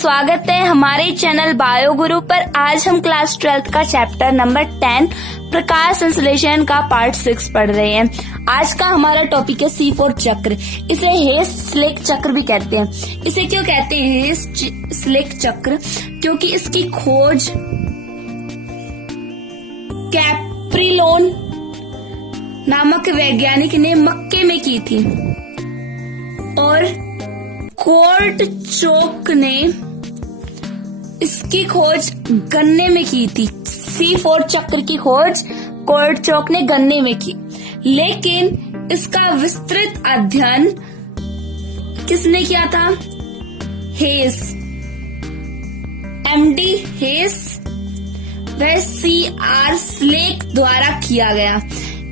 स्वागत है हमारे चैनल बायो गुरु पर। आज हम क्लास 12th का चैप्टर नंबर 10 प्रकाश संश्लेषण का पार्ट 6 पढ़ रहे हैं। आज का हमारा टॉपिक है C4 चक्र। इसे हेस-स्लेक चक्र भी कहते हैं। इसे क्यों कहते हैं हेस-स्लेक चक्र? क्योंकि इसकी खोज कैप्रिलोन नामक वैज्ञानिक ने मक्के में की थी और कोर्ट चोक ने इसकी खोज गन्ने में की थी। C4 चक्र की खोज कोर्ट चोक ने गन्ने में की, लेकिन इसका विस्तृत अध्ययन किसने किया था? हेस, MD हेस व CR स्लेक द्वारा किया गया।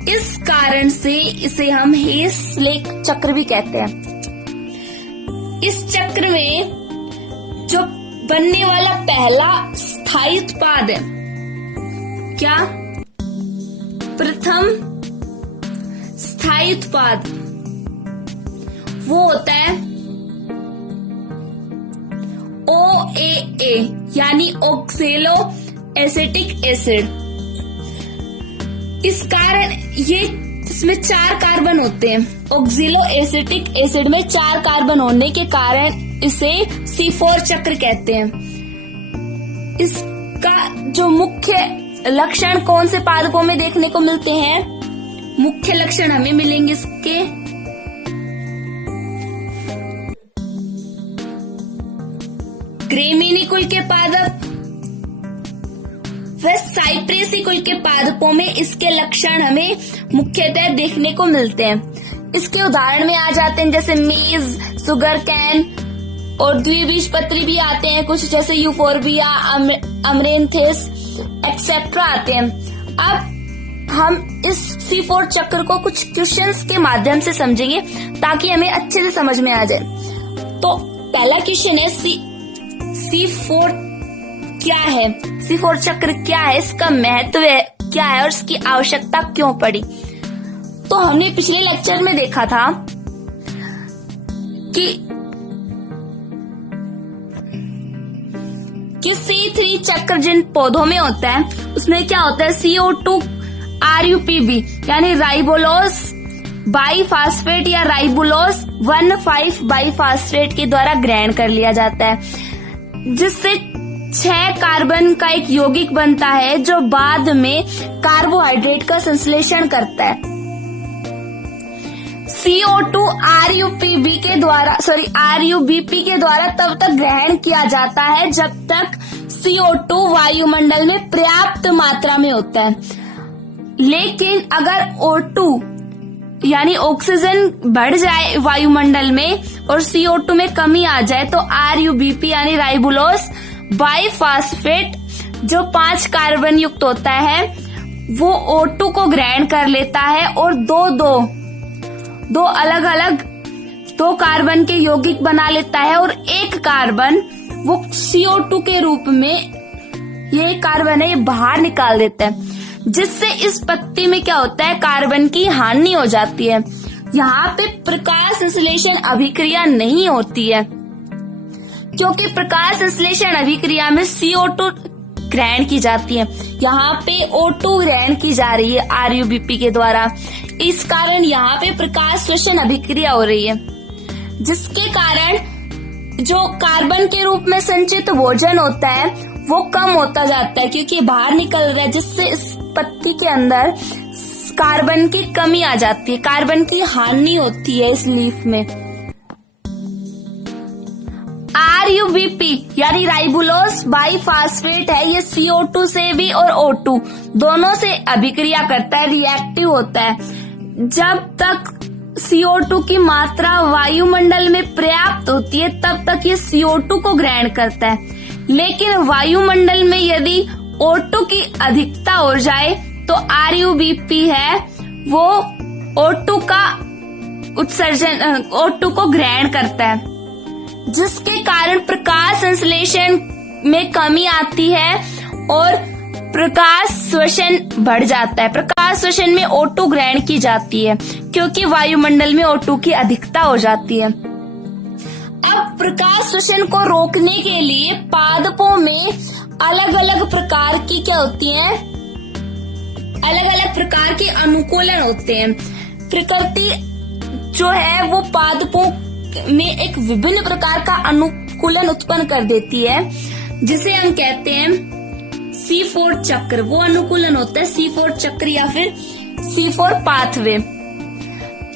इस कारण से इसे हम हेस-स्लेक चक्र भी कहते हैं। इस चक्र में जो बनने वाला पहला स्थायी उत्पाद है, क्या? प्रथम स्थायी उत्पाद वो होता है OAA यानी ऑक्सेलो एसिटिक एसिड। इस कारण इसमें 4 कार्बन होते हैं। ऑक्सिलो एसिटिक एसिड में 4 कार्बन होने के कारण इसे C4 चक्र कहते हैं। इसका जो मुख्य लक्षण कौन से पादपों में देखने को मिलते हैं? मुख्य लक्षण हमें मिलेंगे इसके ग्रेमिनी कुल के पादप व साइप्रेसी कुल के पादपों में इसके लक्षण हमें मुख्यतः देखने को मिलते हैं। इसके उदाहरण में आ जाते हैं जैसे मेज, सुगर कैन और द्विबीजपत्री भी आते हैं कुछ, जैसे यूफोर्बिया, अमरेंथिस एक्सेट्रा आते हैं। अब हम इस C4 चक्र को कुछ क्वेश्चंस के माध्यम से समझेंगे ताकि हमें अच्छे से समझ में आ जाए। तो पहला क्वेश्चन है C4 क्या है? C4 चक्र क्या है, इसका महत्व क्या है और इसकी आवश्यकता क्यों पड़ी? तो हमने पिछले लेक्चर में देखा था कि C3 चक्र जिन पौधों में होता है उसमें क्या होता है? CO2 RUPB यानी राइबोलोस बाइफास्फेट या राइबोलोस 1,5 बाइफास्फेट के द्वारा ग्रहण कर लिया जाता है, जिससे 6 कार्बन का एक यौगिक बनता है जो बाद में कार्बोहाइड्रेट का संश्लेषण करता है। CO2 RUBP के द्वारा तब तक ग्रहण किया जाता है जब तक CO2 वायुमंडल में पर्याप्त मात्रा में होता है। लेकिन अगर O2 यानी ऑक्सीजन बढ़ जाए वायुमंडल में और CO2 में कमी आ जाए तो RUBP यानी राइबोलोस बाइफास्फेट जो 5 कार्बन युक्त होता है वो O2 को ग्रहण कर लेता है और दो अलग अलग 2 कार्बन के यौगिक बना लेता है और एक कार्बन वो CO2 के रूप में ये कार्बन है ये बाहर निकाल देता है, जिससे इस पत्ती में क्या होता है? कार्बन की हानि हो जाती है। यहाँ पे प्रकाश संश्लेषण अभिक्रिया नहीं होती है क्योंकि प्रकाश संश्लेषण अभिक्रिया में CO2 ग्रहण की जाती है, यहाँ पे O2 ग्रहण की जा रही है RUBP के द्वारा। इस कारण यहाँ पे प्रकाश श्वसन अभिक्रिया हो रही है, जिसके कारण जो कार्बन के रूप में संचित भोजन होता है वो कम होता जाता है क्योंकि बाहर निकल रहा है, जिससे इस पत्ती के अंदर कार्बन की कमी आ जाती है, कार्बन की हानि होती है इस लीफ में। RUBP यानी राइबोलोस बाइफास्फेट है, ये CO2 से भी और O2 दोनों से अभिक्रिया करता है, रिएक्टिव होता है। जब तक CO2 की मात्रा वायुमंडल में पर्याप्त होती है तब तक ये CO2 को ग्रहण करता है, लेकिन वायुमंडल में यदि O2 की अधिकता हो जाए तो RUBP है वो O2 का उत्सर्जन O2 को ग्रहण करता है, जिसके कारण प्रकाश संश्लेषण में कमी आती है और प्रकाश श्वसन बढ़ जाता है। प्रकाश श्वसन में O2 ग्रहण की जाती है क्योंकि वायुमंडल में O2 की अधिकता हो जाती है। अब प्रकाश श्वसन को रोकने के लिए पादपों में अलग अलग प्रकार की क्या होती हैं, अलग अलग प्रकार के अनुकूलन होते हैं। प्रकृति जो है वो पादपों में एक विभिन्न प्रकार का अनुकूलन उत्पन्न कर देती है, जिसे हम कहते हैं C4 चक्र। वो अनुकूलन होता है C4 चक्र या फिर C4 पाथवे।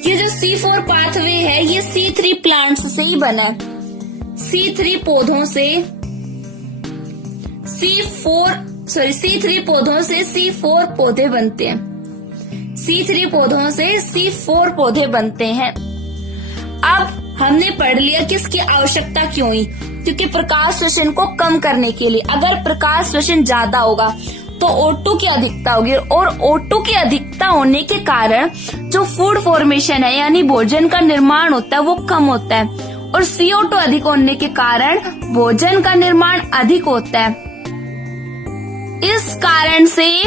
ये जो C4 पाथवे है ये C3 प्लांट्स से ही बना है। C3 पौधों से C3 पौधों से C4 पौधे बनते हैं। C3 पौधों से C4 पौधे बनते हैं। अब हमने पढ़ लिया कि इसकी आवश्यकता क्यों हुई, क्योंकि प्रकाश श्वसन को कम करने के लिए। अगर प्रकाश श्वसन ज्यादा होगा तो O2 की अधिकता होगी, और O2 की अधिकता होने के कारण जो फूड फॉर्मेशन है यानी भोजन का निर्माण होता है वो कम होता है, और CO2 अधिक होने के कारण भोजन का निर्माण अधिक होता है। इस कारण से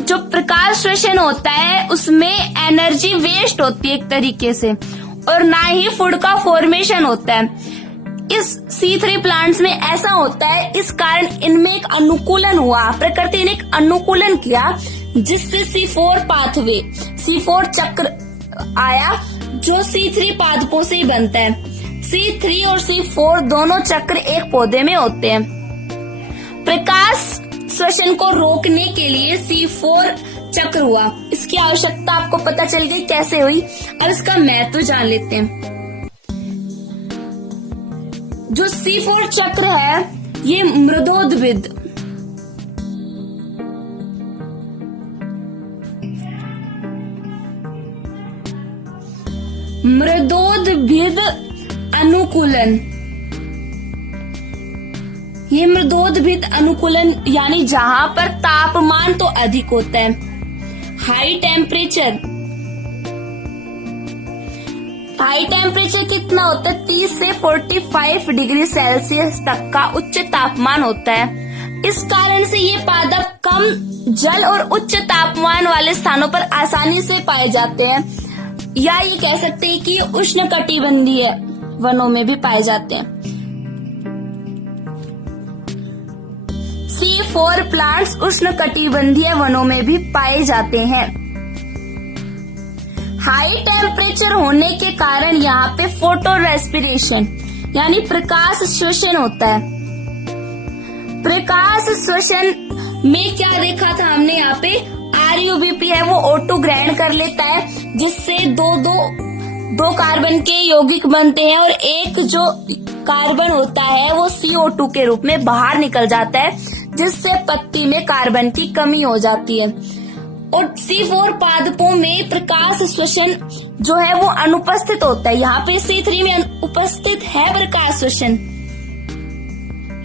जो प्रकाश श्वसन होता है उसमें एनर्जी वेस्ट होती है एक तरीके से, और ना ही फूड का फॉर्मेशन होता है। इस C3 प्लांट्स में ऐसा होता है, इस कारण इनमें एक अनुकूलन हुआ, प्रकृति ने एक अनुकूलन किया जिससे C4 पाथवे, C4 चक्र आया जो C3 पादपों से ही बनता है। C3 और C4 दोनों चक्र एक पौधे में होते हैं। प्रकाश श्वसन को रोकने के लिए C4 चक्र हुआ। इसकी आवश्यकता आपको पता चल गई कैसे हुई। अब इसका महत्व जान लेते हैं। जो C4 चक्र है ये मृदोद्भिद अनुकूलन, ये मृदोद्भिद अनुकूलन यानी जहां पर तापमान तो अधिक होता है, हाई टेम्परेचर कितना होता है, 30 से 45 डिग्री सेल्सियस तक का उच्च तापमान होता है। इस कारण से ये पादप कम जल और उच्च तापमान वाले स्थानों पर आसानी से पाए जाते हैं, या ये कह सकते हैं कि उष्णकटिबंधीय वनों में भी पाए जाते हैं। C4 प्लांट्स उष्णकटिबंधीय वनों में भी पाए जाते हैं। हाई टेम्परेचर होने के कारण यहाँ पे फोटो रेस्पिरेशन यानी प्रकाश श्वसन होता है। प्रकाश श्वसन में क्या देखा था हमने, यहाँ पे RUBP है वो O2 ग्रहण कर लेता है, जिससे दो कार्बन के यौगिक बनते हैं, और एक जो कार्बन होता है वो CO2 के रूप में बाहर निकल जाता है, जिससे पत्ती में कार्बन की कमी हो जाती है। और C4 पादपों में प्रकाश श्वसन जो है वो अनुपस्थित होता है। यहाँ पे C3 में उपस्थित है प्रकाश श्वसन,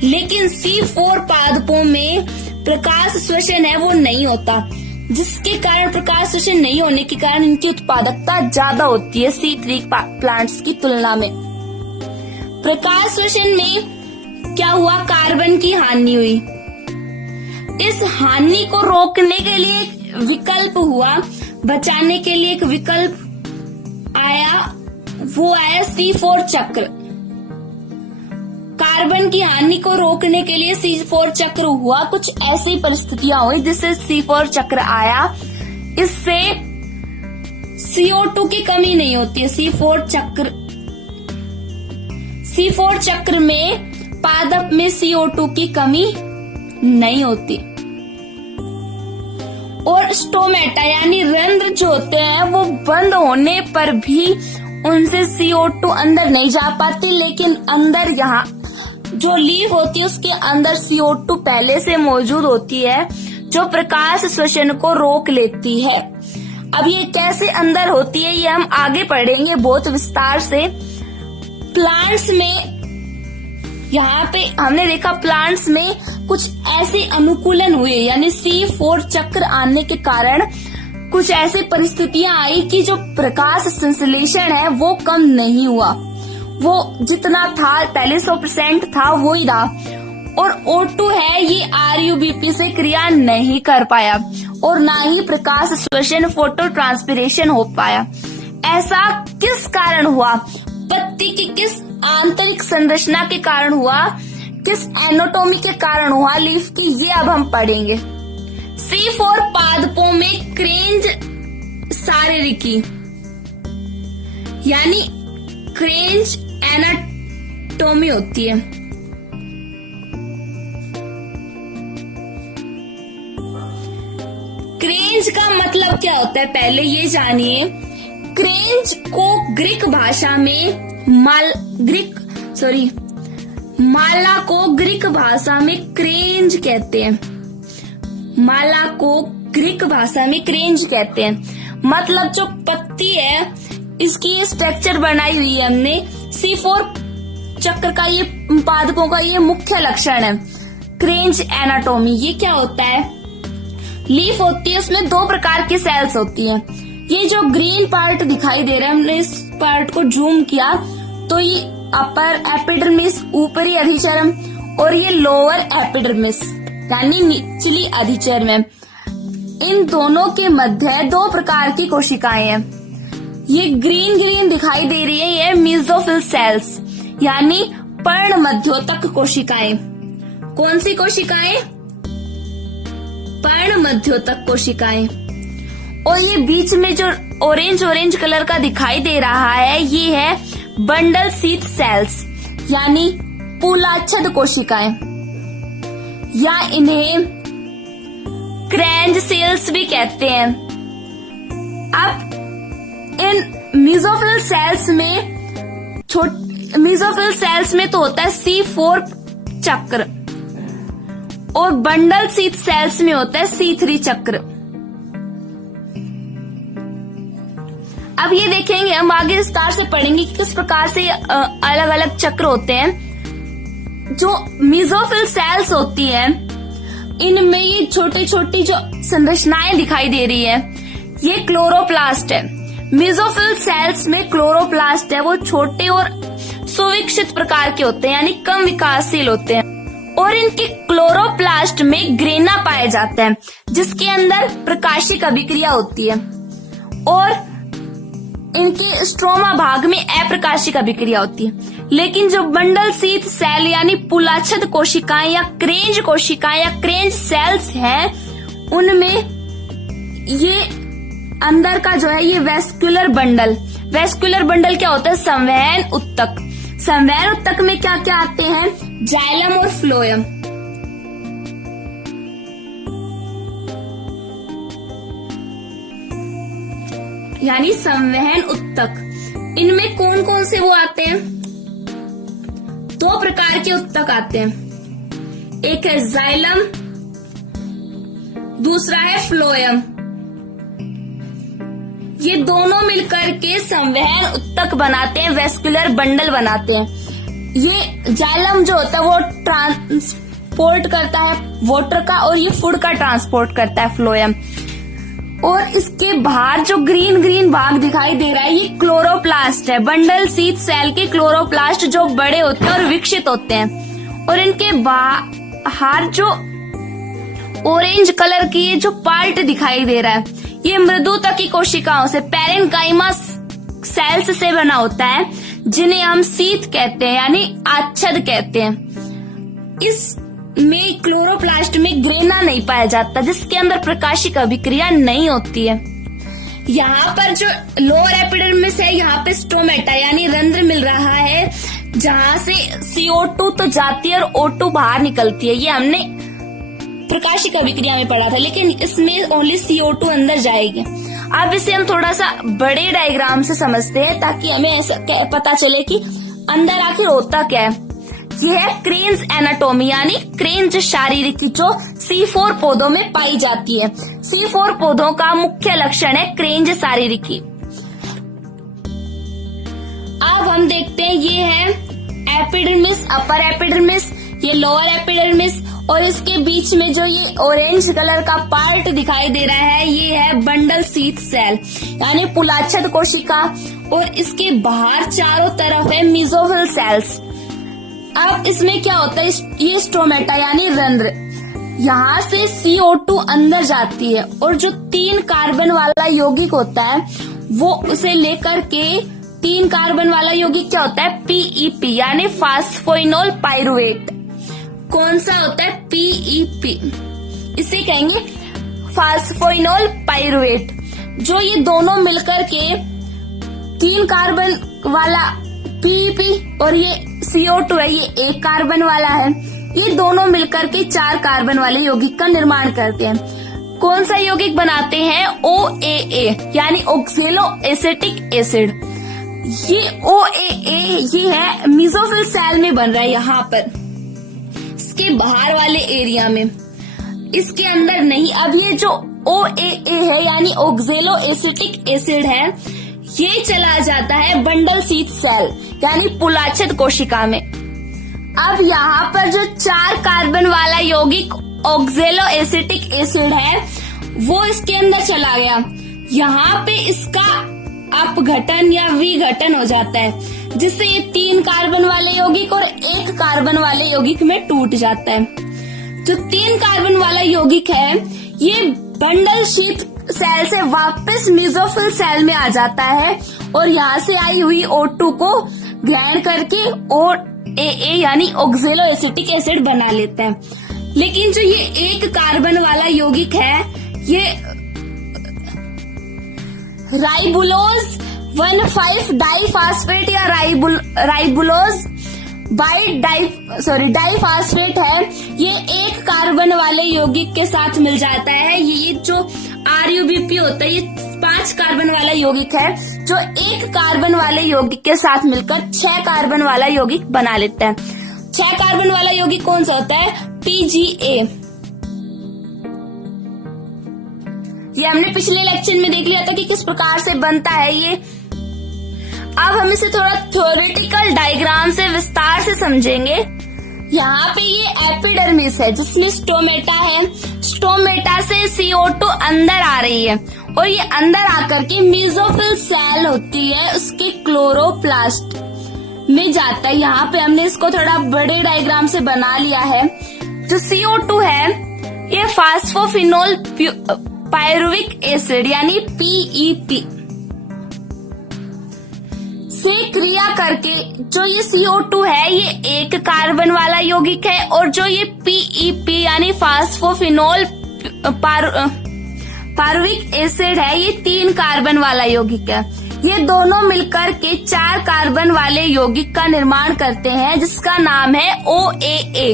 लेकिन C4 पादपों में प्रकाश श्वसन है वो नहीं होता, जिसके कारण प्रकाश श्वसन नहीं होने के कारण इनकी उत्पादकता ज्यादा होती है C3 प्लांट्स की तुलना में। प्रकाश श्वसन में क्या हुआ, कार्बन की हानि हुई। इस हानि को रोकने के लिए एक विकल्प हुआ, बचाने के लिए एक विकल्प आया, वो आया C4 चक्र। कार्बन की हानि को रोकने के लिए C4 चक्र हुआ। कुछ ऐसी परिस्थितियां हुई जिससे C4 चक्र आया। इससे CO2 की कमी नहीं होती है। C4 चक्र में पादप में CO2 की कमी नहीं होती, और स्टोमेटा यानी रंध्र जो होते हैं वो बंद होने पर भी उनसे CO2 अंदर नहीं जा पाती, लेकिन अंदर यहाँ जो लीफ होती है उसके अंदर CO2 पहले से मौजूद होती है, जो प्रकाश श्वसन को रोक लेती है। अब ये कैसे अंदर होती है ये हम आगे पढ़ेंगे बहुत विस्तार से। प्लांट्स में यहाँ पे हमने देखा प्लांट्स में कुछ ऐसे अनुकूलन हुए, यानी C4 चक्र आने के कारण कुछ ऐसी परिस्थितियां आई कि जो प्रकाश संश्लेषण है वो कम नहीं हुआ, वो जितना था पहले 100% था वो ही रहा, और O2 है ये RUBP से क्रिया नहीं कर पाया, और ना ही प्रकाश श्वसन फोटो ट्रांसपिरेशन हो पाया। ऐसा किस कारण हुआ, पत्ती की किस आंतरिक संरचना के कारण हुआ, किस एनाटॉमी के कारण हुआ लीफ की, ये अब हम पढ़ेंगे। C4 पादपों में क्रेंज शारीरिकी यानी क्रेंज एनाटॉमी होती है। क्रेंज का मतलब क्या होता है, पहले ये जानिए। क्रेंज को ग्रीक भाषा में माला को ग्रीक भाषा में क्रेंज कहते हैं। माला को ग्रीक भाषा में क्रेंज कहते हैं। मतलब जो पत्ती है, इसकी ये स्ट्रक्चर बनाई हुई है हमने। C4 चक्र का ये पादपों का ये मुख्य लक्षण है, क्रेंज एनाटॉमी। ये क्या होता है, लीफ होती है, उसमें 2 प्रकार की सेल्स होती हैं। ये जो ग्रीन पार्ट दिखाई दे रहा है, हमने इस पार्ट को जूम किया तो ये अपर एपिडर्मिस ऊपरी अधिचर्म और ये लोअर एपिडर्मिस यानी निचली अधिचर्म। इन दोनों के मध्य 2 प्रकार की कोशिकाएं हैं। ये ग्रीन दिखाई दे रही है, ये मेसोफिल सेल्स यानी पर्ण मध्योतक कोशिकाएं। कौन सी कोशिकाएं, पर्ण मध्योतक कोशिकाएं। और ये बीच में जो ऑरेंज कलर का दिखाई दे रहा है, ये है बंडल शीथ सेल्स यानी पुलाच्छद कोशिकाएं, या इन्हें क्रेंज सेल्स भी कहते हैं। अब इन मेसोफिल सेल्स में तो होता है C4 चक्र और बंडल शीथ सेल्स में होता है C3 चक्र। अब ये देखेंगे हम आगे विस्तार से पढ़ेंगे कि किस प्रकार से अलग अलग चक्र होते हैं। जो मेसोफिल सेल्स होती हैं, इनमें ये छोटी छोटी जो संरचनाएं दिखाई दे रही है, ये क्लोरोप्लास्ट है। मेसोफिल सेल्स में क्लोरोप्लास्ट है, वो छोटे और सुविकसित प्रकार के होते हैं यानी कम विकासशील होते हैं। और इनके क्लोरोप्लास्ट में ग्रेना पाया जाता है, जिसके अंदर प्रकाशिक अभिक्रिया होती है। और इनके स्ट्रोमा भाग में अप्रकाशिक अभिक्रिया होती है। लेकिन जो बंडल शीथ सेल यानी पुलाच्छद कोशिकाएं या क्रेंज कोशिकाएं या क्रेंज सेल्स हैं, उनमें ये अंदर का जो है ये वेस्कुलर बंडल क्या होता है, संवहन उत्तक। संवहन उत्तक में क्या क्या आते हैं, जाइलम और फ्लोएम। यानी संवहन उत्तक। इनमें कौन कौन से वो आते हैं, 2 प्रकार के उत्तक आते हैं। एक है जाइलम, दूसरा है फ्लोएम। ये दोनों मिलकर के संवहन उत्तक बनाते हैं, वेस्कुलर बंडल बनाते हैं। ये जाइलम जो होता है वो ट्रांसपोर्ट करता है वाटर का, और ये फूड का ट्रांसपोर्ट करता है फ्लोएम। और इसके बाहर जो ग्रीन भाग दिखाई दे रहा है, ये क्लोरोप्लास्ट है। बंडल शीथ सेल के क्लोरोप्लास्ट जो बड़े होते हैं और विकसित होते हैं। और इनके बाहर जो ऑरेंज कलर की ये जो पार्ट दिखाई दे रहा है, ये मृदुतकी कोशिकाओं से, पैरेन्काइमा सेल्स से बना होता है, जिन्हें हम शीथ कहते हैं यानी आच्छद कहते हैं। इस में क्लोरोप्लास्ट में ग्रेना नहीं पाया जाता, जिसके अंदर प्रकाशिक अभिक्रिया नहीं होती है। यहाँ पर जो लोअर एपिडर्मिस है, यहाँ पे स्टोमेटा यानी रंध्र मिल रहा है, जहाँ से CO2 तो जाती है और O2 बाहर निकलती है। ये हमने प्रकाशिक अभिक्रिया में पढ़ा था, लेकिन इसमें ओनली CO2 अंदर जाएगी। अब इसे हम थोड़ा सा बड़े डायग्राम से समझते हैं, ताकि हमें ऐसा पता चले कि अंदर आखिर होता क्या है। ये है क्रेंज एनाटॉमी यानी क्रेंज शारीरिकी, जो C4 पौधों में पाई जाती है। C4 पौधों का मुख्य लक्षण है क्रेंज शारीरिकी। अब हम देखते हैं, ये है एपिडर्मिस, अपर एपिडर्मिस, ये लोअर एपिडर्मिस, और इसके बीच में जो ये ऑरेंज कलर का पार्ट दिखाई दे रहा है, ये है बंडल शीथ सेल यानी पुलाच्छद कोशिका, और इसके बाहर चारों तरफ है मेसोफिल सेल्स। अब इसमें क्या होता है, ये स्टोमेटा यानी रंध्र, यहाँ से CO2 अंदर जाती है, और जो 3 कार्बन वाला यौगिक होता है वो उसे लेकर के 3 कार्बन वाला यौगिक क्या होता है? पीईपी यानी फास्फोइनोल पाइरुवेट। कौन सा होता है? पीईपी, इसे कहेंगे फास्फोइनोल पाइरुवेट। जो ये दोनों मिलकर के 3 कार्बन वाला पीईपी और ये CO2 है, ये 1 कार्बन वाला है, ये दोनों मिलकर के 4 कार्बन वाले यौगिक का निर्माण करते हैं। कौन सा यौगिक बनाते हैं? OAA यानी ऑक्सेलो एसिटिक एसिड। ये OAA ये है मेसोफिल सेल में बन रहा है, यहाँ पर इसके बाहर वाले एरिया में, इसके अंदर नहीं। अब ये जो OAA है यानी ऑक्सेलो एसिटिक एसिड है, ये चला जाता है बंडल शीथ सेल यानी पुलाच्छद कोशिका में। अब यहाँ पर जो 4 कार्बन वाला यौगिक ऑक्सेलो एसिटिक एसिड है वो इसके अंदर चला गया। यहाँ पे इसका अपघटन या विघटन हो जाता है, जिससे ये 3 कार्बन वाले यौगिक और 1 कार्बन वाले यौगिक में टूट जाता है। जो 3 कार्बन वाला यौगिक है ये बंडल शीथ सेल से वापस मेसोफिल सेल में आ जाता है और यहाँ से आई हुई O2 को ग्रहण करके OAA यानी ऑक्सेलो एसिटिक एसिड बना लेता है। लेकिन जो ये 1 कार्बन वाला यौगिक है ये राइबुलोज 1,5 डाइफास्फेट या राइबुलोज डाइफास्फेट है। ये 1 कार्बन वाले यौगिक के साथ मिल जाता है। ये जो RUBP होता है ये 5 कार्बन वाला यौगिक है जो 1 कार्बन वाले यौगिक के साथ मिलकर 6 कार्बन वाला यौगिक बना लेता है। 6 कार्बन वाला यौगिक कौन सा होता है? PGA। ये हमने पिछले लेक्चर में देख लिया था कि किस प्रकार से बनता है ये। अब हम इसे थोड़ा थ्योरेटिकल डायग्राम से विस्तार से समझेंगे। यहाँ पे ये एपिडर्मिस है जिसमें स्टोमेटा है। स्टोमेटा से CO2 अंदर आ रही है और ये अंदर आकर के मेसोफिल सेल होती है उसके क्लोरोप्लास्ट में जाता है। यहाँ पे हमने इसको थोड़ा बड़े डायग्राम से बना लिया है। जो CO2 है ये फास्फोफिनोल पाइरुविक एसिड यानी PEP से क्रिया करके जो ये CO2 है ये 1 कार्बन वाला यौगिक है और जो ये PEP यानी फास्फोफिनोल पाइरुविक एसिड है ये 3 कार्बन वाला यौगिक है। ये दोनों मिलकर के 4 कार्बन वाले यौगिक का निर्माण करते हैं जिसका नाम है OAA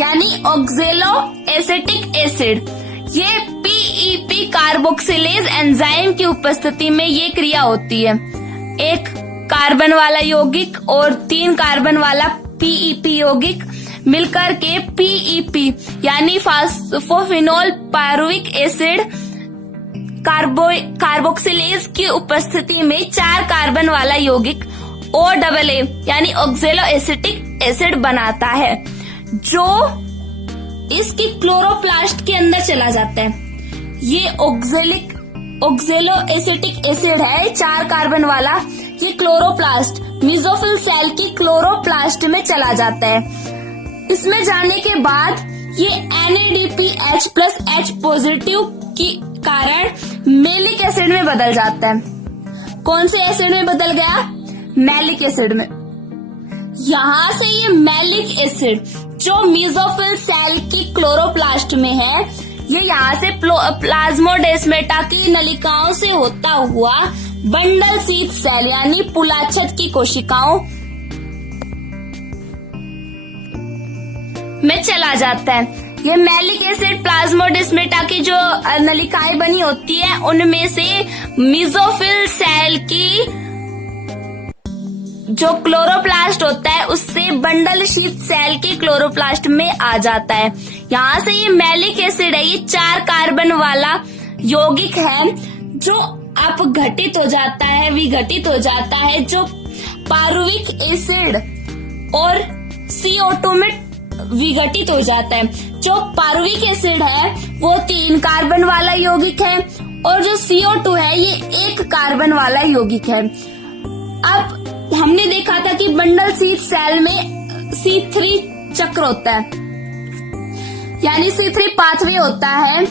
यानी ऑक्सेलो एसिटिक एसिड। ये PEP कार्बोक्सिलेज एंजाइम की उपस्थिति में ये क्रिया होती है। 1 कार्बन वाला यौगिक और 3 कार्बन वाला PEP यौगिक मिलकर के PEP यानी फास्फोफिनोल पाइरुविक एसिड कार्बोक्सिलेज की उपस्थिति में 4 कार्बन वाला यौगिक OAA यानी ऑक्सेलो एसिटिक एसिड बनाता है जो इसकी क्लोरोप्लास्ट के अंदर चला जाता है। ये ऑक्सेलो एसिटिक एसिड है 4 कार्बन वाला। ये क्लोरोप्लास्ट मेसोफिल सेल की क्लोरोप्लास्ट में चला जाता है। इसमें जाने के बाद ये NADPH+H पॉजिटिव के कारण मैलिक एसिड में बदल जाता है। कौन से एसिड में बदल गया? मैलिक एसिड में। यहाँ से ये मैलिक एसिड जो मेसोफिल सेल की क्लोरोप्लास्ट में है ये यहाँ से प्लाज्मोडेस्माटा की नलिकाओं से होता हुआ बंडल शीथ सेल यानी पुलाच्छद की कोशिकाओं में चला जाता है। ये मैलिक एसिड प्लाज्मोडेस्माटा की जो नलिकाएं बनी होती है उनमें से मेसोफिल सेल की जो क्लोरोप्लास्ट होता है उससे बंडल शीथ सेल के क्लोरोप्लास्ट में आ जाता है। यहाँ से ये मैलिक एसिड है ये 4 कार्बन वाला यौगिक है जो अपघटित हो जाता है, विघटित हो जाता है, जो पाइरुविक एसिड और CO2 में विघटित हो जाता है। जो पाइरुविक एसिड है वो 3 कार्बन वाला यौगिक है और जो CO2 है ये 1 कार्बन वाला यौगिक है। अब हमने देखा था कि बंडल शीथ सेल में C3 चक्र होता है यानी C3 पाथवे होता है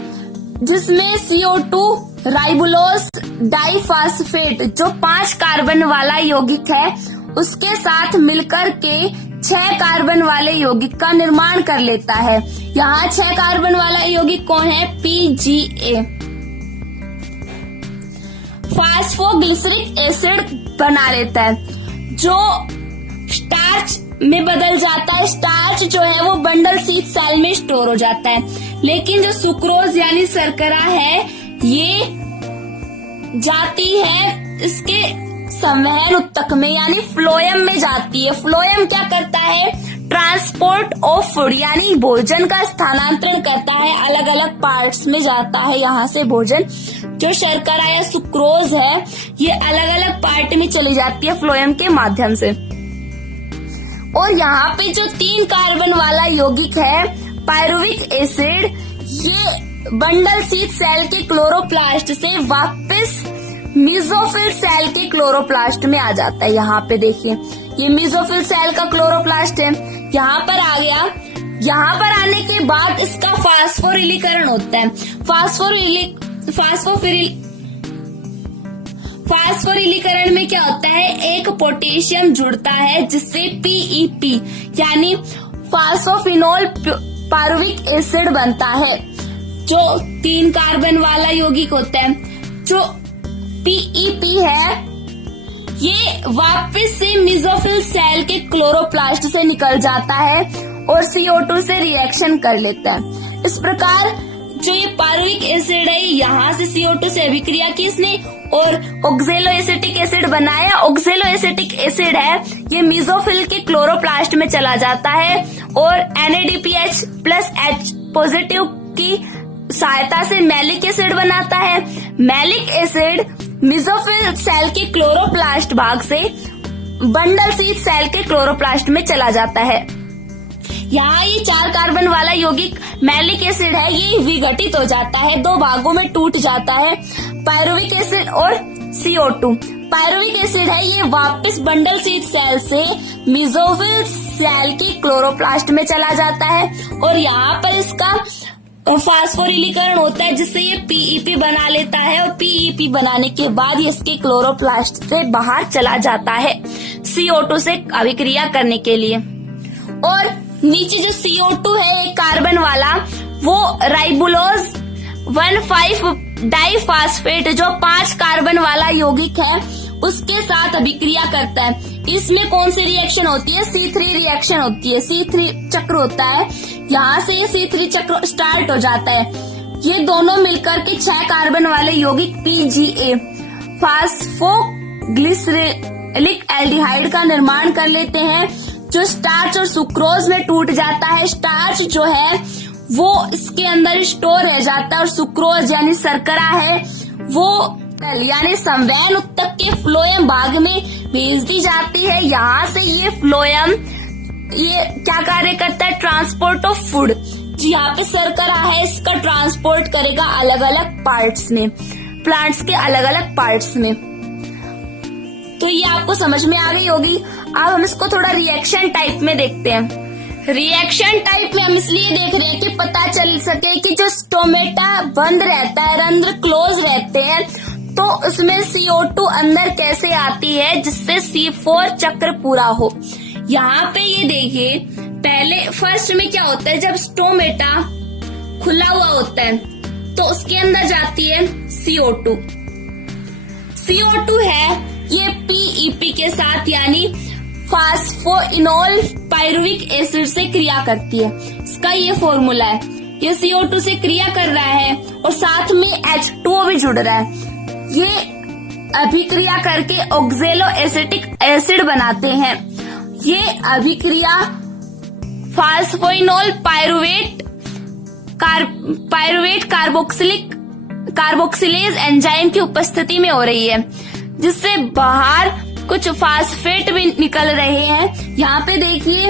जिसमें CO2 राइबुलोस डाइफॉस्फेट जो 5 कार्बन वाला यौगिक है उसके साथ मिलकर के 6 कार्बन वाले यौगिक का निर्माण कर लेता है। यहाँ 6 कार्बन वाला यौगिक कौन है? PGA। फास्फोग्लिसरिक एसिड बना लेता है जो स्टार्च में बदल जाता है। स्टार्च जो है वो बंडल शीथ सेल में स्टोर हो जाता है, लेकिन जो सुक्रोज यानी शर्करा है ये जाती है इसके संवहन उत्तक में यानी फ्लोएम में जाती है। फ्लोएम क्या करता है? ट्रांसपोर्ट ऑफ फूड यानी भोजन का स्थानांतरण करता है, अलग अलग पार्ट्स में जाता है। यहाँ से भोजन जो शर्करा या सुक्रोज है ये अलग अलग पार्ट में चली जाती है फ्लोएम के माध्यम से। और यहाँ पे जो 3 कार्बन वाला यौगिक है पायरुविक एसिड, ये बंडल शीथ सेल के क्लोरोप्लास्ट से वापस मीजोफिल सेल के क्लोरोप्लास्ट में आ जाता है। यहाँ पे देखिए ये मीजोफिल सेल का क्लोरोप्लास्ट है, यहाँ पर आ गया। यहाँ पर आने के बाद इसका फास्फोरिलीकरण होता है। फास्फोरिलीकरण में क्या होता है? एक पोटेशियम जुड़ता है जिससे PEP यानी फास्फोफिनोल पायरुविक एसिड बनता है जो 3 कार्बन वाला यौगिक होता है। जो PEP है ये वापस से मीजोफिल सेल के क्लोरोप्लास्ट से निकल जाता है और CO2 से रिएक्शन कर लेता है। इस प्रकार जो ये पायरुविक एसिड है यहाँ से CO2 से अभिक्रिया की इसने और ऑक्जेलो एसिटिक एसिड बनाया। ऑक्जेलो एसिटिक एसिड है ये मीजोफिल के क्लोरोप्लास्ट में चला जाता है और NADPH+H पॉजिटिव की सहायता से मैलिक एसिड बनाता है। मैलिक एसिड मीजोफिल सेल के क्लोरोप्लास्ट भाग से बंडल शीथ सेल के क्लोरोप्लास्ट में चला जाता है। यहाँ ये 4 कार्बन वाला यौगिक मैलिक एसिड है ये विघटित हो जाता है, 2 भागों में टूट जाता है, पायरुविक एसिड और CO2। पायरुविक एसिड है ये वापस बंडल शीथ सेल से मीजोफिल सेल के क्लोरोप्लास्ट में चला जाता है और यहाँ पर इसका फास्फोरिलीकरण होता है जिससे ये PEP बना लेता है और PEP बनाने के बाद ये इसके क्लोरोप्लास्ट से बाहर चला जाता है CO2 से अभिक्रिया करने के लिए। और नीचे जो CO2 है एक कार्बन वाला वो राइबुलोज 1,5 डाइफॉस्फेट जो 5 कार्बन वाला यौगिक है उसके साथ अभिक्रिया करता है। इसमें कौन सी रिएक्शन होती है? C3 रिएक्शन होती है, C3 चक्र होता है। यहाँ से ये C3 चक्र स्टार्ट हो जाता है। ये दोनों मिलकर के 6 कार्बन वाले यौगिक PGA फास्फोग्लिसरिक एल्डिहाइड का निर्माण कर लेते हैं जो स्टार्च और सुक्रोज में टूट जाता है। स्टार्च जो है वो इसके अंदर स्टोर रह जाता है और सुक्रोज यानी शर्करा है वो यानी संवहन उत्तक के फ्लोएम भाग में भेज दी जाती है। यहाँ से ये फ्लोएम ये क्या कार्य करता है? Transport of food. यहाँ पे शर्करा है इसका ट्रांसपोर्ट करेगा अलग अलग पार्ट्स में, प्लांट्स के अलग अलग पार्ट्स में। तो ये आपको समझ में आ गई होगी। अब हम इसको थोड़ा रिएक्शन टाइप में देखते हैं। रिएक्शन टाइप में हम इसलिए देख रहे हैं कि पता चल सके कि जो स्टोमेटा बंद रहता है, रंध्र क्लोज रहते हैं, तो उसमें CO2 अंदर कैसे आती है जिससे C4 चक्र पूरा हो। यहाँ पे ये देखिए पहले फर्स्ट में क्या होता है, जब स्टोमेटा खुला हुआ होता है तो उसके अंदर जाती है CO2। CO2 है ये PEP के साथ यानी फास्फोइनोल पायरुविक एसिड से क्रिया करती है। इसका ये फॉर्मूला है। ये CO2 से क्रिया कर रहा है और साथ में H2O भी जुड़ रहा है। ये अभिक्रिया करके ऑक्जेलो एसिटिक एसिड बनाते हैं। ये अभिक्रिया फास्फोइनोल पायरुवेट कार्बोक्सिलेज एंजाइम की उपस्थिति में हो रही है जिससे बाहर कुछ फास्फेट भी निकल रहे हैं। यहाँ पे देखिए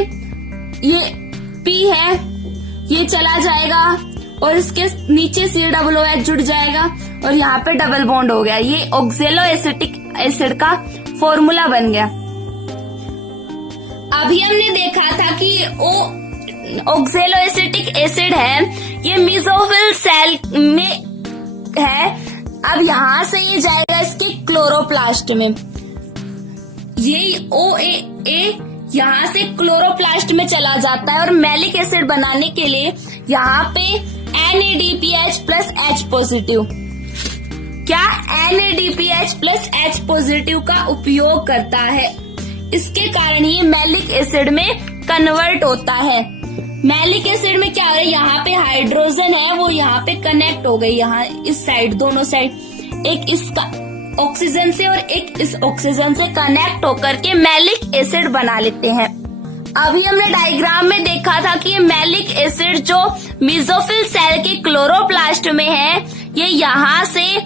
ये P है ये चला जाएगा और इसके नीचे COOH जुड़ जाएगा और यहाँ पे डबल बॉन्ड हो गया। ये ऑक्जेलो एसिटिक एसिड का फॉर्मूला बन गया। अभी हमने देखा था कि ऑक्जेलो एसिटिक एसिड है ये मीजोफिल सेल में है, अब यहाँ से ये जाएगा इसके क्लोरोप्लास्ट में। ये OA यहाँ से क्लोरोप्लास्ट में चला जाता है और मैलिक एसिड बनाने के लिए यहाँ पे NADPH प्लस H पॉजिटिव, क्या NADPH प्लस H पॉजिटिव का उपयोग करता है। इसके कारण ये मैलिक एसिड में कन्वर्ट होता है। मैलिक एसिड में क्या हो रहा है, यहाँ पे हाइड्रोजन है वो यहाँ पे कनेक्ट हो गई, यहाँ इस साइड, दोनों साइड, एक इसका ऑक्सीजन से और एक इस ऑक्सीजन से कनेक्ट होकर के मैलिक एसिड बना लेते हैं। अभी हमने डायग्राम में देखा था कि ये मैलिक एसिड जो मेसोफिल सेल के क्लोरोप्लास्ट में है, ये यहाँ से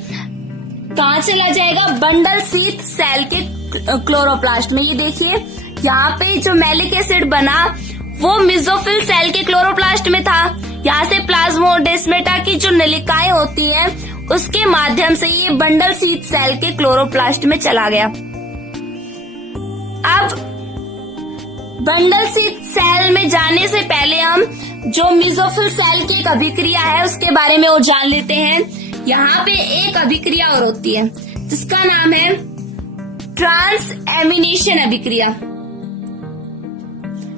कहाँ चला जाएगा, बंडल शीथ सेल के क्लोरोप्लास्ट में। ये देखिए यहाँ पे जो मैलिक एसिड बना वो मेसोफिल सेल के क्लोरोप्लास्ट में था। यहाँ से प्लाज्मोडेस्माटा की जो नलिकाएं होती हैं उसके माध्यम से ये बंडल शीथ सेल के क्लोरोप्लास्ट में चला गया। अब बंडल शीथ सेल में जाने से पहले हम जो मेसोफिल सेल की एक अभिक्रिया है उसके बारे में वो जान लेते हैं। यहाँ पे एक अभिक्रिया और होती है जिसका नाम है ट्रांसएमिनेशन अभिक्रिया।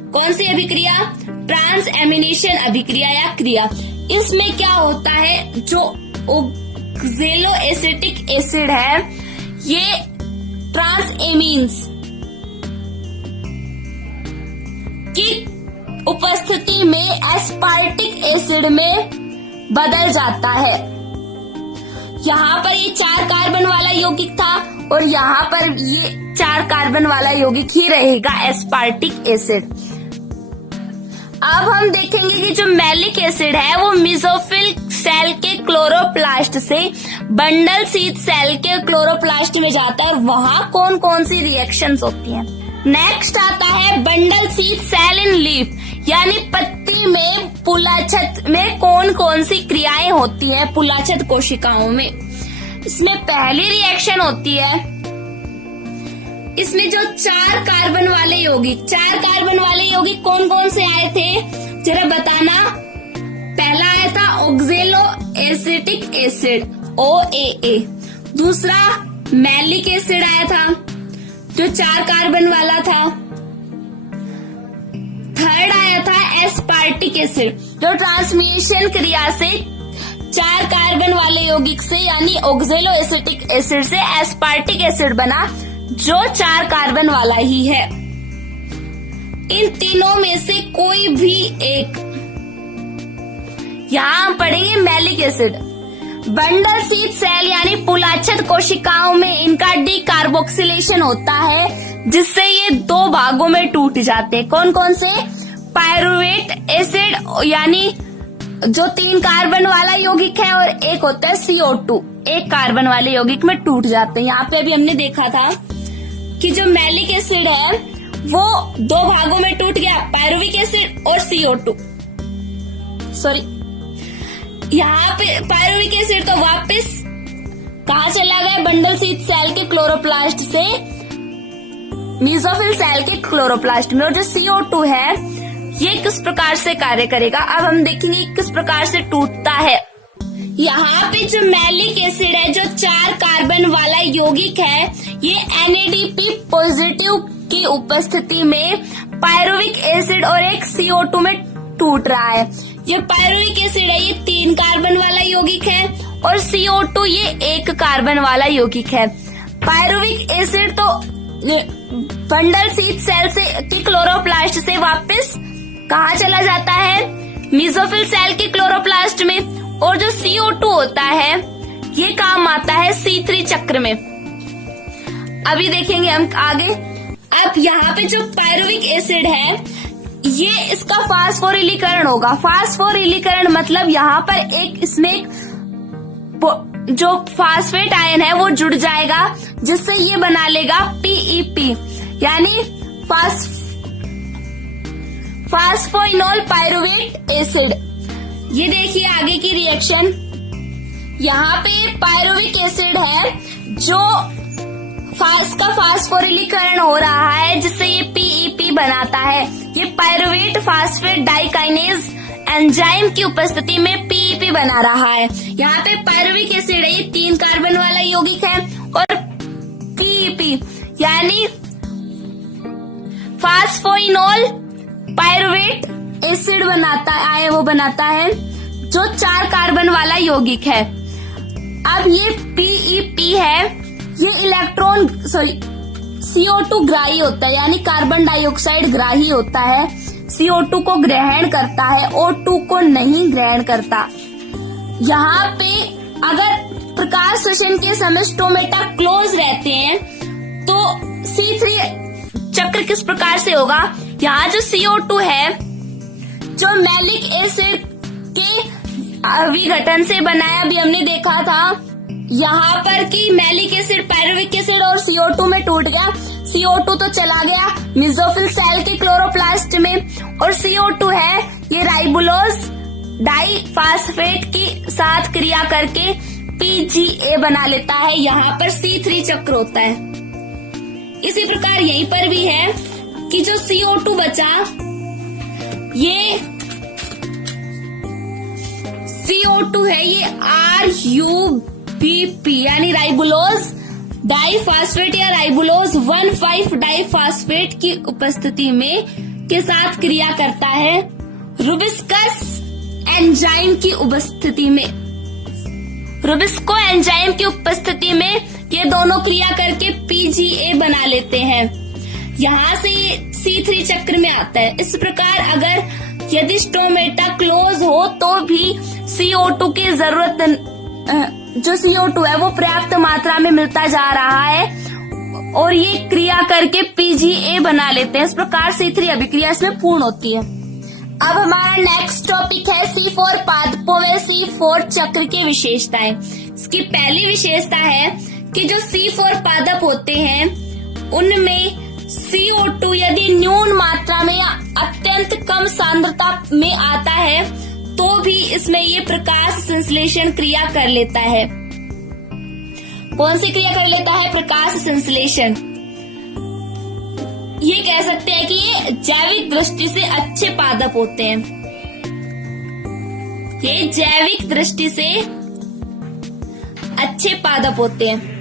कौन सी अभिक्रिया, ट्रांसएमिनेशन अभिक्रिया या क्रिया। इसमें क्या होता है, जो ऑक्जेलोएसिटिक एसिड है ये ट्रांसएमीन्स की उपस्थिति में एस्पार्टिक एसिड में बदल जाता है। यहाँ पर ये 4 कार्बन वाला यौगिक था और यहाँ पर ये 4 कार्बन वाला यौगिक ही रहेगा, एस्पार्टिक एसिड। अब हम देखेंगे कि जो मैलिक एसिड है वो मेसोफिल सेल के क्लोरोप्लास्ट से बंडल शीथ सेल के क्लोरोप्लास्ट में जाता है और वहाँ कौन कौन सी रिएक्शंस होती हैं। नेक्स्ट आता है bundle sheath cell in leaf, यानी पत्ती में पुलाछत में कौन कौन सी क्रियाएं होती हैं पुलाछत कोशिकाओं में। इसमें पहली रिएक्शन होती है, इसमें जो 4 कार्बन वाले यौगिक कौन कौन से आए थे जरा बताना। पहला आया था ऑक्जेलो एसिटिक एसिड OAA, दूसरा मैलिक एसिड आया था जो 4 कार्बन वाला था, थर्ड आया था एस्पार्टिक एसिड जो ट्रांसमिशन क्रिया से 4 कार्बन वाले यौगिक से यानी ऑक्जेलो एसिटिक एसिड से एस्पार्टिक एसिड बना जो 4 कार्बन वाला ही है। इन तीनों में से कोई भी एक, यहाँ हम पढ़ेंगे malic acid. Bundle sheath cell यानी पुलाछत कोशिकाओं में इनका डीकार्बोक्सिलेशन होता है जिससे ये 2 भागों में टूट जाते हैं। कौन कौन से, पायरुवेट एसिड यानी जो 3 कार्बन वाला यौगिक है और एक होता है CO2, 1 कार्बन वाले यौगिक में टूट जाते हैं। यहाँ पे अभी हमने देखा था कि जो मैलिक एसिड है वो 2 भागों में टूट गया, पायरुविक एसिड और CO2। सॉरी, यहाँ पे पायरुविक एसिड तो वापस कहाँ चला गया, बंडल शीथ सेल के क्लोरोप्लास्ट से मेसोफिल सेल के क्लोरोप्लास्ट में। और जो CO2 है ये किस प्रकार से कार्य करेगा, अब हम देखेंगे किस प्रकार से टूटता है। यहाँ पे जो मैलिक एसिड है जो 4 कार्बन वाला यौगिक है ये NADP पॉजिटिव की उपस्थिति में पायरुविक एसिड और एक CO2 में टूट रहा है। ये पायरुविक एसिड है ये 3 कार्बन वाला यौगिक है और CO2 ये 1 कार्बन वाला यौगिक है। पायरुविक एसिड तो बंडल शीथ सेल से की क्लोरोप्लास्ट से वापस कहाँ चला जाता है, मेसोफिल सेल के क्लोरोप्लास्ट में। और जो CO2 होता है ये काम आता है C3 चक्र में। अभी देखेंगे हम आगे। अब यहाँ पे जो पायरुविक एसिड है ये इसका फास्फोरिलीकरण होगा। फास्फोरिलीकरण मतलब यहाँ पर एक इसमें जो फास्फेट आयन है वो जुड़ जाएगा जिससे ये बना लेगा PEP यानी फास्फोइनोल पायरुवेट एसिड। ये देखिए आगे की रिएक्शन, यहाँ पे पायरुविक एसिड है जो का फास्फोरिलीकरण हो रहा है जिससे ये PEP बनाता है। ये पायरुवेट फास्फेट डाइकाइनेज एंजाइम की उपस्थिति में पीईपी बना रहा है। यहाँ पे पायरुविक एसिड है, ये 3 कार्बन वाला यौगिक है, और पीईपी यानी फास्फोइनोल पायरुवेट एसिड बनाता है जो 4 कार्बन वाला यौगिक है। अब ये पीईपी है, ये CO2 ग्राही होता है, यानी कार्बन डाइऑक्साइड ग्राही होता है, CO2 को ग्रहण करता है, O2 को नहीं ग्रहण करता। यहाँ पे अगर प्रकाश श्वसन के समय स्टोमेटा क्लोज रहते हैं तो C3 चक्र किस प्रकार से होगा। यहाँ जो CO2 है जो मैलिक एसिड के विघटन से बनाया, अभी हमने देखा था यहाँ पर कि मैलिक एसिड पायरुविक एसिड और CO2 में टूट गया। CO2 तो चला गया मेसोफिल सेल के क्लोरोप्लास्ट में, और CO2 है ये राइबोलोज डाइफास्फेट के साथ क्रिया करके PGA बना लेता है। यहाँ पर C3 चक्र होता है। इसी प्रकार यहीं पर भी है कि जो CO2 बचा, ये CO2 है, ये RUBP यानी राइबोलोज डाइफास्फेट या राइबोलोज 1,5 डाइफास्फेट की उपस्थिति में के साथ क्रिया करता है रुबिस्कस एंजाइम की उपस्थिति में। रुबिस्को एंजाइम की उपस्थिति में ये दोनों क्रिया करके PGA बना लेते हैं। यहाँ से ये C3 चक्र में आता है। इस प्रकार अगर यदि स्टोमेटा क्लोज हो तो भी CO2 की जरूरत, जो CO2 है वो पर्याप्त मात्रा में मिलता जा रहा है और ये क्रिया करके PGA बना लेते हैं। इस प्रकार C3 अभिक्रिया इसमें पूर्ण होती है। अब हमारा नेक्स्ट टॉपिक है C4 पादपों में C4 चक्र की विशेषताएं। इसकी पहली विशेषता है कि जो C4 पादप होते हैं उनमें CO2 यदि न्यून मात्रा में या अत्यंत कम सांद्रता में आता है तो भी इसमें ये प्रकाश संश्लेषण क्रिया कर लेता है। कौन सी क्रिया कर लेता है? प्रकाश संश्लेषण। ये कह सकते हैं कि ये जैविक दृष्टि से अच्छे पादप होते हैं। ये जैविक दृष्टि से अच्छे पादप होते हैं।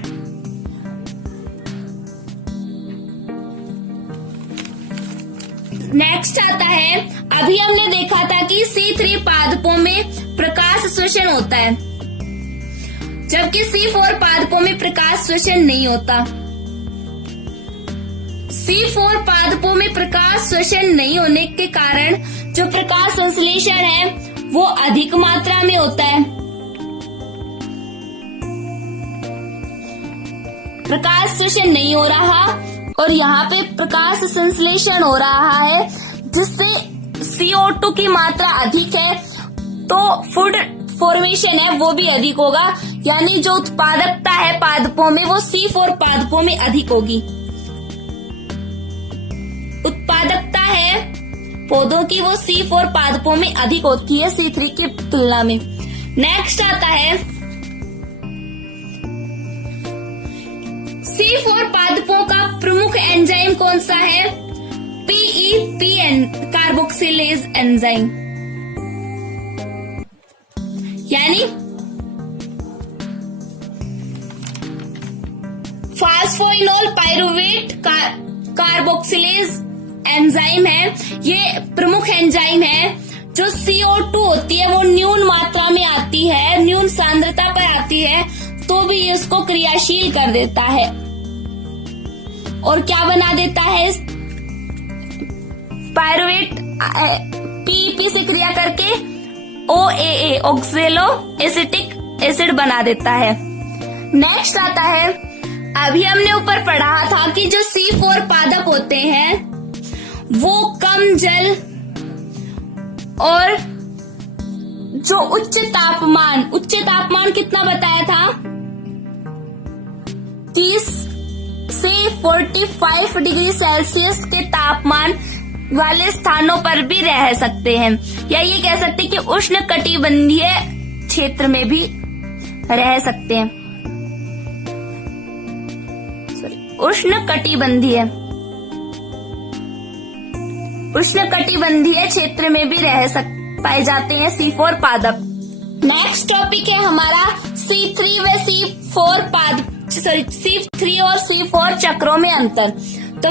नेक्स्ट आता है, अभी हमने देखा था कि C3 पादपों में प्रकाश श्वसन होता है, जबकि C4 पादपों में प्रकाश श्वसन नहीं होता। C4 पादपों में प्रकाश श्वसन नहीं होने के कारण जो प्रकाश संश्लेषण है वो अधिक मात्रा में होता है। प्रकाश श्वसन नहीं हो रहा और यहाँ पे प्रकाश संश्लेषण हो रहा है, जिससे CO2 की मात्रा अधिक है तो फूड फॉर्मेशन है वो भी अधिक होगा, यानी जो उत्पादकता है पादपों में वो C4 पादपों में अधिक होगी। उत्पादकता है पौधों की वो C4 पादपों में अधिक होती है C3 की तुलना में। नेक्स्ट आता है C4 पादपों का प्रमुख एंजाइम कौन सा है? PEPN कार्बोक्सिलेज एंजाइम, यानी फास्फोइनोल पायरुवेट कार्बोक्सिलेज एंजाइम है। ये प्रमुख एंजाइम है। जो CO2 होती है वो न्यून मात्रा में आती है, न्यून सांद्रता पर आती है तो भी इसको क्रियाशील कर देता है और क्या बना देता है? पायरुवेट PEP से क्रिया करके OAA ऑक्सेलो एसिटिक एसिड बना देता है। नेक्स्ट आता है, अभी हमने ऊपर पढ़ा था कि जो C4 पादप होते हैं वो कम जल और जो उच्च तापमान कितना बताया था? 30 से 45 डिग्री सेल्सियस के तापमान वाले स्थानों पर भी रह सकते हैं, या ये कह सकते हैं कि उष्ण कटिबंधीय क्षेत्र में भी रह सकते हैं। उष्ण कटिबंधीय क्षेत्र में भी पाए जाते हैं C4 पादप। नेक्स्ट टॉपिक है हमारा C3 व C3 और C4 चक्रों में अंतर। तो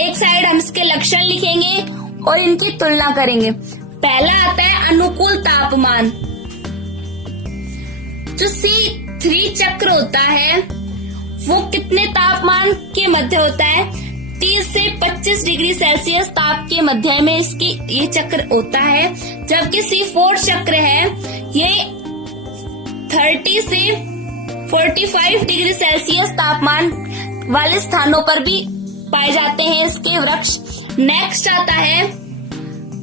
एक साइड हम इसके लक्षण लिखेंगे और इनकी तुलना करेंगे। पहला आता है अनुकूल तापमान। जो C3 चक्र होता है वो कितने तापमान के मध्य होता है? 30 से 25 डिग्री सेल्सियस ताप के मध्य में ये चक्र होता है। जबकि C4 चक्र है ये 30 से 45 डिग्री सेल्सियस तापमान वाले स्थानों पर भी पाए जाते हैं इसके वृक्ष। नेक्स्ट आता है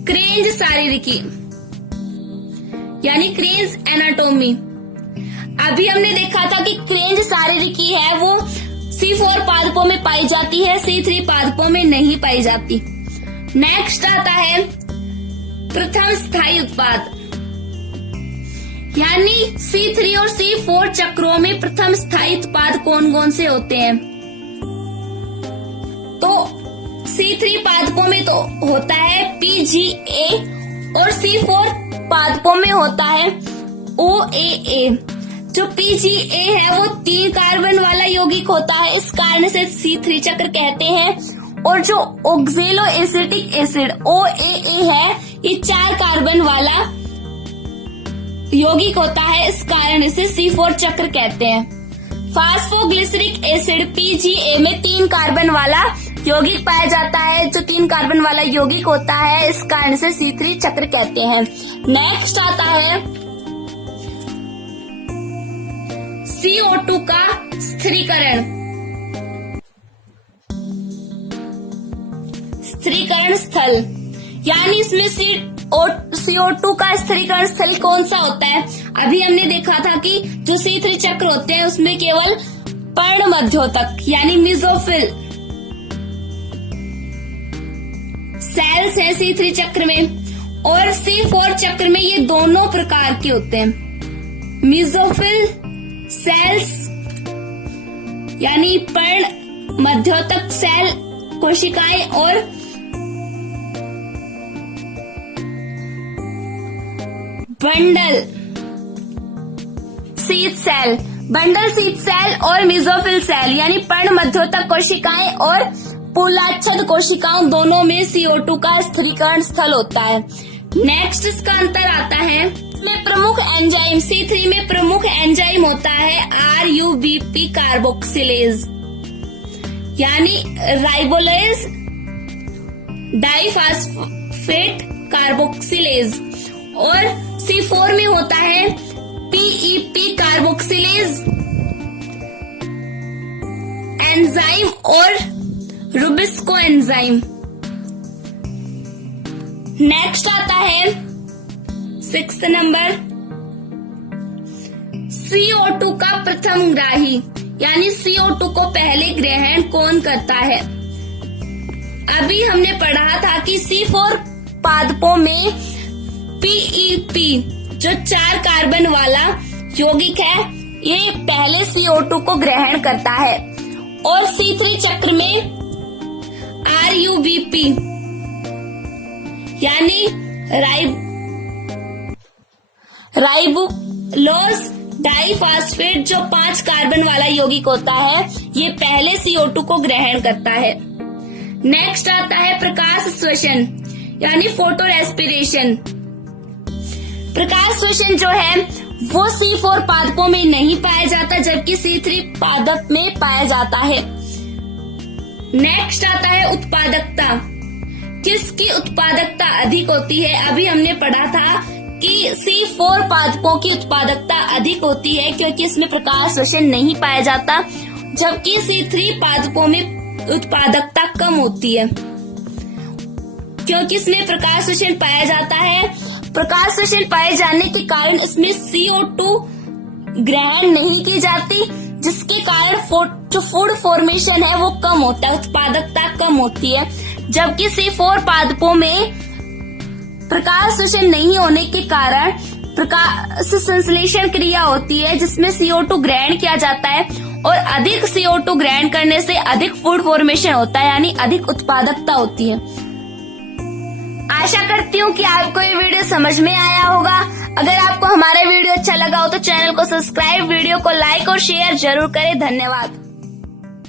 क्रेंज शारीरिकी यानी क्रेंज एनाटोमी। अभी हमने देखा था कि क्रेंज शारीरिकी है वो C4 पादपों में पाई जाती है, C3 पादपों में नहीं पाई जाती। नेक्स्ट आता है प्रथम स्थायी उत्पाद यानी C3 और C4 चक्रों में प्रथम स्थायी उत्पाद कौन कौन से होते हैं? तो C3 पादपों में तो होता है PGA और C4 पादपों में होता है OAA। जो PGA है वो 3 कार्बन वाला यौगिक होता है, इस कारण से C3 चक्र कहते हैं। और जो ऑक्जेलो एसिटिक एसिड OAA है ये 4 कार्बन वाला यौगिक होता है, इस कारण इसे C4 चक्र कहते हैं। फास्फोग्लिसरिक एसिड PGA में 3 कार्बन वाला यौगिक पाया जाता है। जो 3 कार्बन वाला यौगिक होता है इस कारण से C3 चक्र कहते हैं। नेक्स्ट आता है CO2 का स्थिरीकरण स्थल यानी इसमें CO2 का स्थिरीकरण स्थल कौन सा होता है? अभी हमने देखा था कि जो C3 चक्र होते हैं उसमें केवल पर्ण मध्योतक यानी मेसोफिल सेल्स है C3 चक्र में, और C4 चक्र में ये दोनों प्रकार के होते हैं। मेसोफिल सेल्स यानी पर्ण मध्योतक सेल कोशिकाएं और बंडल शीत सेल और मेसोफिल सेल यानी पर्ण मध्योतक कोशिकाएं और पूलाच्छद कोशिकाओं दोनों में CO2 का स्थिरीकरण स्थल होता है। नेक्स्ट इसका अंतर आता है में प्रमुख एंजाइम C3 में प्रमुख एंजाइम होता है RUBP कार्बोक्सिलेज यानी राइबोलेज डाइफास्फेट कार्बोक्सिलेज, और C4 में होता है PEP कार्बोक्सिलेज एंजाइम और रुबिस्को एंजाइम। नेक्स्ट आता है 6th नंबर CO2 का प्रथम ग्राही यानी CO2 को पहले ग्रहण कौन करता है? अभी हमने पढ़ा था कि C4 पादपों में PEP जो 4 कार्बन वाला यौगिक है ये पहले CO2 को ग्रहण करता है, और C3 चक्र में RUBP यानी राइबोलोज डाइफास्फेट जो 5 कार्बन वाला यौगिक होता है ये पहले CO2 को ग्रहण करता है। नेक्स्ट आता है प्रकाश श्वसन यानी फोटो रेस्पिरेशन। प्रकाश श्वसन जो है वो C4 पादपों में नहीं पाया जाता जबकि C3 पादप में पाया जाता है। नेक्स्ट आता है उत्पादकता। किसकी उत्पादकता अधिक होती है? अभी हमने पढ़ा था कि C4 पादपों की उत्पादकता अधिक होती है क्योंकि इसमें प्रकाश श्वसन नहीं पाया जाता, जबकि C3 पादपों में उत्पादकता कम होती है क्योंकि इसमें प्रकाश श्वसन पाया जाता है। प्रकाश श्वसन पाए जाने के कारण इसमें CO2 ग्रहण नहीं की जाती, जिसके कारण जो फूड फॉर्मेशन है वो कम होता है, उत्पादकता कम होती है। जबकि C4 पादपों में प्रकाश श्वसन नहीं होने के कारण प्रकाश संश्लेषण क्रिया होती है जिसमें CO2 ग्रहण किया जाता है, और अधिक CO2 ग्रहण करने से अधिक फूड फॉर्मेशन होता है यानी अधिक उत्पादकता होती है। आशा करती हूँ कि आपको ये वीडियो समझ में आया होगा। अगर आपको हमारा वीडियो अच्छा लगा हो तो चैनल को सब्सक्राइब, वीडियो को लाइक और शेयर जरूर करें। धन्यवाद।